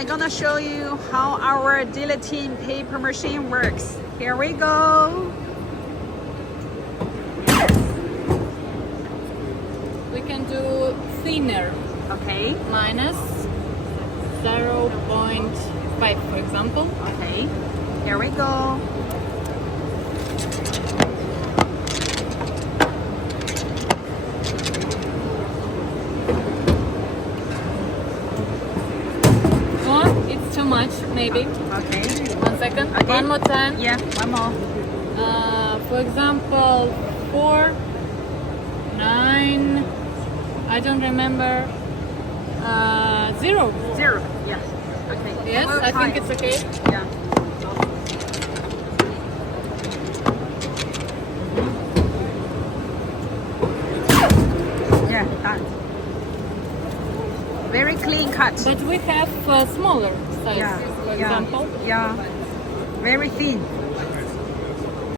I'm gonna show you how our Guillotine paper machine works. Here we go. We can do thinner, Okay, minus 0.5, for example. okay. Here we go. Oh, it's too much, maybe. Okay. 1 second. Okay. One more time. Yeah, one more. For example, 4, 9, I don't remember, 0. 0. Yes. Okay. Yes, We'll I try think it. it's okay. Yeah. Yeah, done. Very clean cut. But we have smaller size, Yeah, for yeah, example. yeah. Very thin.